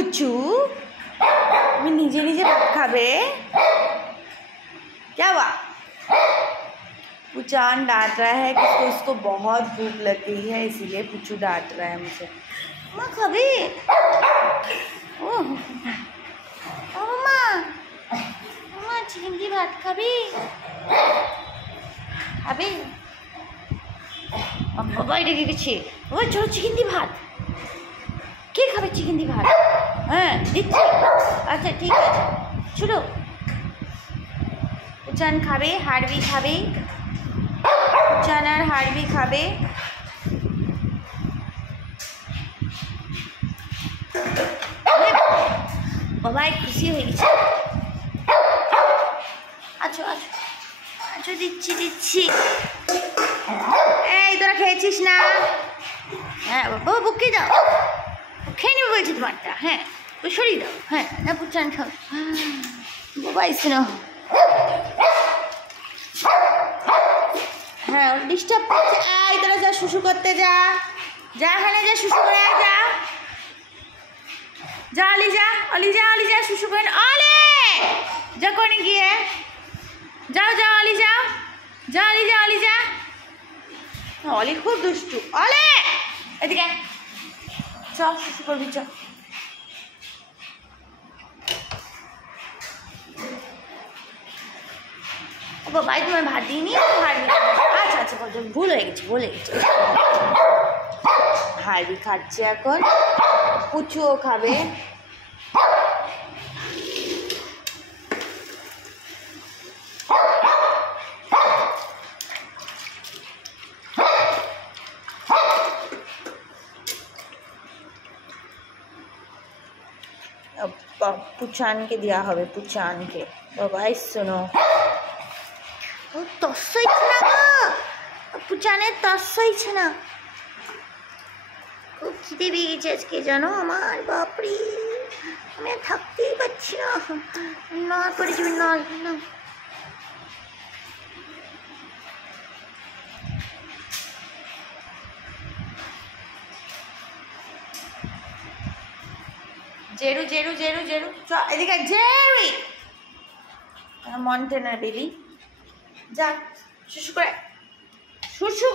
पुच्चू मैं नीचे नीचे भात खाबे क्या हुआ? पुचान डांट रहा है कि उसको बहुत भूख लग गई है, इसीलिए पुच्चू डांट रहा है मुझे। माँ खाबे माँ चिकन की भात खाबे खाबे বাইরে গেছে ওই চলো চিকেন দি ভাত কে খাবে চিকেন দি ভাত হ্যাঁ দিচ্ছি আচ্ছা ঠিক আছে চলো পুচান খাবে হাড়বি খাবে পুচান আর হাড়বি খাবে বাবাই খুশি হয়ে গেছে আচ্ছা আচ্ছা আচ্ছা দিচ্ছি দিচ্ছি এই তোরা খেয়েছিস না? হ্যাঁ বাবা বুকে দাও খেয়ে নেবে বলছি তোমারটা হ্যাঁ ওই সরিয়ে দাও হ্যাঁ না পুচান খাও বাবা এসে না হ্যাঁ ওর ডিস্টার্ব করছে। এই তোরা যা শুশু করতে যা যা হ্যাঁ যা শুশু করে যা যা অলি যা অলি যা অলি যা শুশু করে অলে যা কোনে গিয়ে যাও যাও অলি যাও যা অলি যা অলি যা অলি খুব দুষ্টু অলে এদিকে চল শুশু করবি চল বাবাই তোমার ভাত দিইনি আচ্ছা আচ্ছা ভুল হয়ে গেছে হাড়ি খাচ্ছে এখন পুচুও খাবে পুচানকে দেওয়া হবে পুচানকে বাবাই শোনো তস্য ইচ্ছে না গো পুচানের তস্য ইচ্ছে না খুব খিদে পেয়ে গেছে আজকে জানো আমার বাপরে আমি আর থাকতেই পারছি না নল করে যাবি নল না জেরু জেরু জেরু জেরু চ এদিকে জেরি মন্টেনার বেবি যা শুশু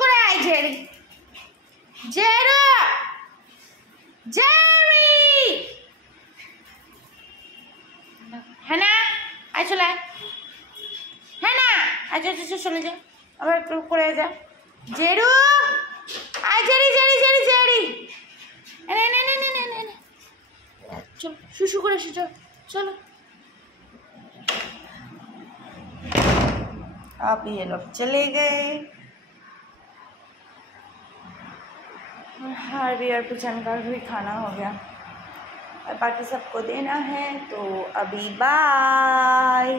করে আয় জেরি জেরু জেরি হ্যাঁ না আয় চলে হ্যাঁ না আচ্ছা আচ্ছা চলে যা আবার একটু করে যা জেরু আয় জেরি জেরি জেরি জেরি चलो शुशु करे चलो अब ये लोग चले गए हार्वी और पुचान का भी खाना हो गया और बाकी सबको देना है तो अभी बाय।